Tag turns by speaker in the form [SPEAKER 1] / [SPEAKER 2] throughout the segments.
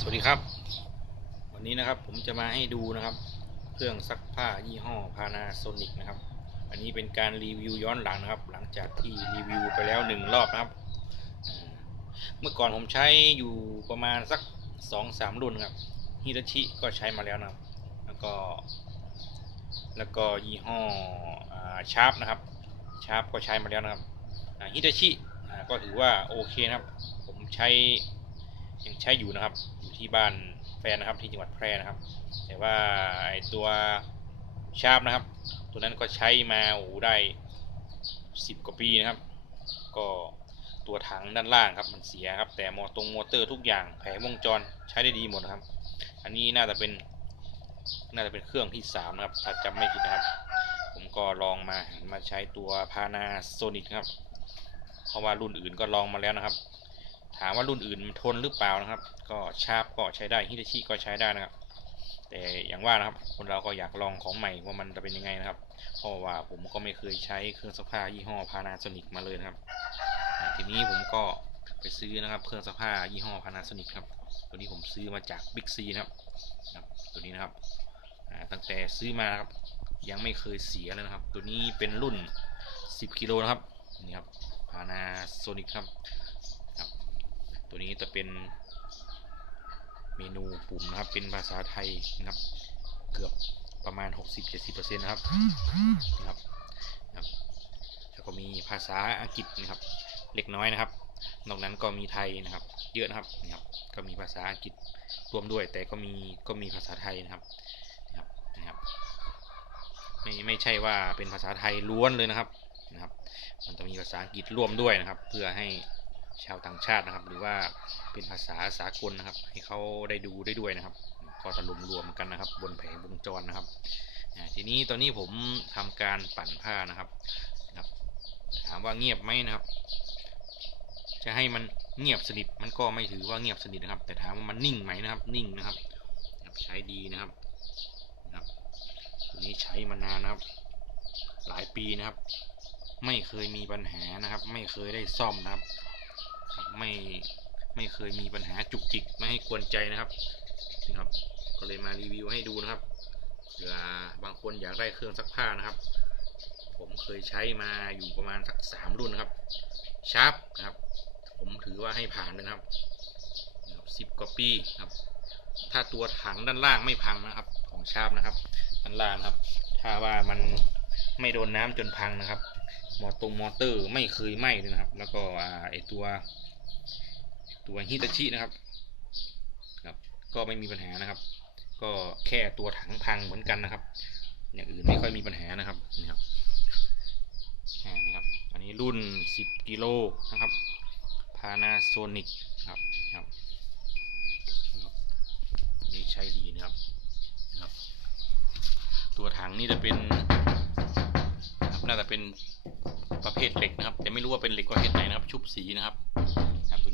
[SPEAKER 1] สวัสดีครับ วันนี้นะครับผมจะมาให้ดูนะครับ เครื่องซักผ้ายี่ห้อ Panasonic นะครับ อันนี้เป็นการรีวิวย้อนหลังนะครับ หลังจากที่รีวิวไปแล้วหนึ่งรอบนะครับ เมื่อก่อนผมใช้อยู่ประมาณสักสองสามรุ่นครับฮิตาชิก็ใช้มาแล้วนะครับ แล้วก็ แล้วก็ยี่ห้อชาร์ปนะครับชาร์ปก็ใช้มาแล้วนะครับฮิตาชิก็ถือว่าโอเคนะครับ ผมใช้ ยังใช้อยู่นะครับ อยู่ที่บ้านแฟนนะครับที่จังหวัดแพร่นะครับ แต่ว่าไอตัวชาร์ปนะครับ ตัวนั้นก็ใช้มาโอ้ได้สิบกว่าปีนะครับ ก็ตัวถังด้านล่างครับมันเสียครับ แต่มอตรงมอเตอร์ทุกอย่างแผงวงจรใช้ได้ดีหมดนะครับ อันนี้น่าจะเป็นน่าจะเป็นเครื่องที่สามนะครับถ้าจำไม่ผิดนะครับ ผมก็ลองมามาใช้ตัวพานาโซนิกครับ เพราะว่ารุ่นอื่นก็ลองมาแล้วนะครับ ถามว่ารุ่นอื่นมันทนหรือเปล่านะครับ ก็ชาร์ปก็ใช้ได้ฮิตาชิก็ใช้ได้นะครับ แต่อย่างว่านะครับ คนเราก็อยากลองของใหม่ว่ามันจะเป็นยังไงนะครับ เพราะว่าผมก็ไม่เคยใช้เครื่องซักผ้ายี่ห้อพานาโซนิกมาเลยนะครับ ทีนี้ผมก็ไปซื้อนะครับ เครื่องซักผ้ายี่ห้อพานาโซนิกครับ ตัวนี้ผมซื้อมาจากบิ๊กซีนะครับ ตัวนี้นะครับ ตั้งแต่ซื้อมาครับ ยังไม่เคยเสียเลยนะครับ ตัวนี้เป็นรุ่น 10 กิโลนะครับ นี่ครับพานาโซนิกครับ ตัวนี้จะเป็นเมนูปุ่มนะครับ เป็นภาษาไทยนะครับเกือบประมาณ 60-70%นะครับนะครับนะครับแล้วก็มีภาษาอังกฤษนะครับ เล็กน้อยนะครับ นอกนั้นก็มีไทยนะครับ เยอะนะครับนะครับ ก็มีภาษาอังกฤษรวมด้วย แต่ก็มีก็มีภาษาไทยนะครับนะครับนะครับไม่ไม่ใช่ว่าเป็นภาษาไทยล้วนเลยนะครับนะครับ มันจะมีภาษาอังกฤษร่วมด้วยนะครับ เพื่อให้ ชาวต่างชาตินะครับ หรือว่าเป็นภาษาสากลนะครับ ให้เขาได้ดูได้ด้วยนะครับ ก็จะรวมรวมกันนะครับ บนแผงวงจรนะครับทีนี้ตอนนี้ผมทำการปั่นผ้านะครับถามว่าเงียบไหมนะครับ จะให้มันเงียบสนิทมันก็ไม่ถือว่าเงียบสนิทนะครับ แต่ถามว่ามันนิ่งไหมนะครับ นิ่งนะครับ ใช้ดีนะครับนะครับตัวนี้ใช้มานานนะครับ หลายปีนะครับ ไม่เคยมีปัญหานะครับ ไม่เคยได้ซ่อมนะครับ ไม่ไม่เคยมีปัญหาจุกจิกไม่ให้กวนใจนะครับนะครับ ก็เลยมารีวิวให้ดูนะครับเผื่อบางคนอยากได้เครื่องซักผ้านะครับ ผมเคยใช้มาอยู่ประมาณสักสามรุ่นนะครับชาร์ปนะครับ ผมถือว่าให้ผ่านเลยนะครับสิบกว่าปีครับ ถ้าตัวถังด้านล่างไม่พังนะครับ ของชาร์ปนะครับด้านล่างครับ ถ้าว่ามันไม่โดนน้ำจนพังนะครับ มอตรงมอเตอร์ไม่เคยไหม้เลยนะครับ แล้วก็ไอตัว ตัวฮิตาชินะครับครับ ก็ไม่มีปัญหานะครับ ก็แค่ตัวถังพังเหมือนกันนะครับ อย่างอื่นไม่ค่อยมีปัญหานะครับนี่ครับอ่านี่ครับ อันนี้รุ่น 10 กิโลนะครับ Panasonic ครับครับนี่ใช้ดีนะครับนะครับ ตัวถังนี่จะเป็นน่าจะเป็นประเภทเหล็กนะครับ แต่ไม่รู้ว่าเป็นเหล็กประเภทไหนนะครับ ชุบสีนะครับ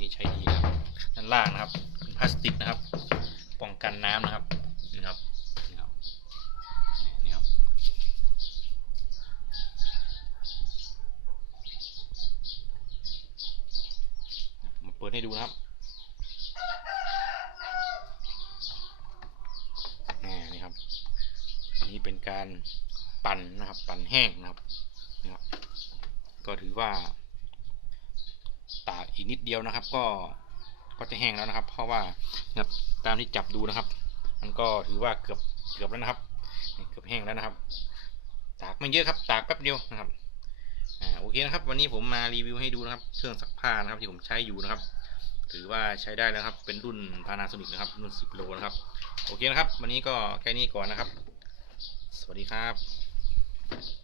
[SPEAKER 1] นี้ใช้ดีนะครับด้านล่างนะครับเป็นพลาสติกนะครับ ป้องกันน้ำนะครับนี่ครับนี่ครับนี่ครับมาเปิดให้ดูนะครับนี่นี่ครับนนี้เป็นการปั่นนะครับ ปั่นแห้งนะครับนะครับ ก็ถือว่า ตากอีกนิดเดียวนะครับ ก็ก็จะแห้งแล้วนะครับ เพราะว่าตามที่จับดูนะครับ มันก็ถือว่าเกือบเกือบแล้วนะครับเกือบแห้งแล้วนะครับ ตากไม่เยอะครับ ตากแป๊บเดียวนะครับอ่าโอเคนะครับ วันนี้ผมมารีวิวให้ดูนะครับ เครื่องซักผ้านะครับที่ผมใช้อยู่นะครับ ถือว่าใช้ได้แล้วครับ เป็นรุ่น Panasonic นะครับ รุ่น 10 โลนะครับ โอเคนะครับ วันนี้ก็แค่นี้ก่อนนะครับ สวัสดีครับ